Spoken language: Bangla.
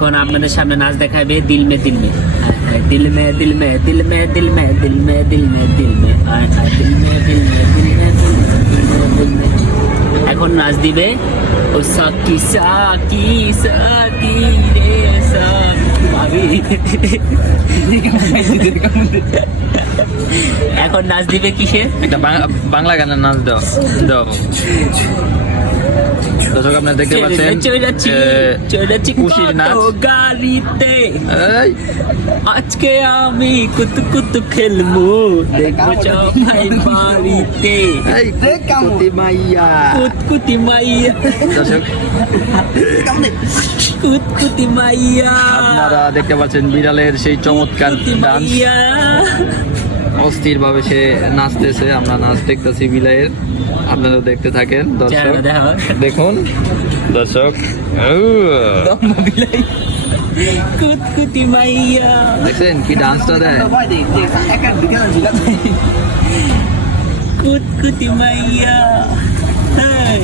এখন আপনাদের সামনে নাচ দেখাবে দিল মে দিল মে দিল মে দিল মে দিল মে দিল মে দিল মে দিল মে দিল মে দিল মে দিল মে দিল মে দিল মে। এখন নাচ দিবে ও সাকি সাকি সাকি রে সাকি। এখন নাচ দিবে কিসে? একটা বাংলা গানের নাচ দাও দাও। দর্শক আপনারা দেখতে পাচ্ছেন খুশির নাচ। গাড়িতে এই, আজকে আমি কুতু খেলবো, দেখবো সবাই বাড়িতে এই, কুতি মাইয়া। কুতকুতি মাইয়া দর্শক কুতকুতি মাইয়া আপনারা দেখতে পাচ্ছেন বিড়ালের সেই চমৎকার কুতকুতি ডান্স। মাইয়া। অস্থির ভাবে সে নাচতেছে, আমরা নাচ দেখতেছি বিলাইয়ের। আপনারা দেখতে থাকেন দর্শক, চেহারা দেখাও। দেখুন দর্শক। কুতকুতি মাইয়া দেখছেন কি ডান্সটা দেয়। কুতকুতি মাইয়া। হেই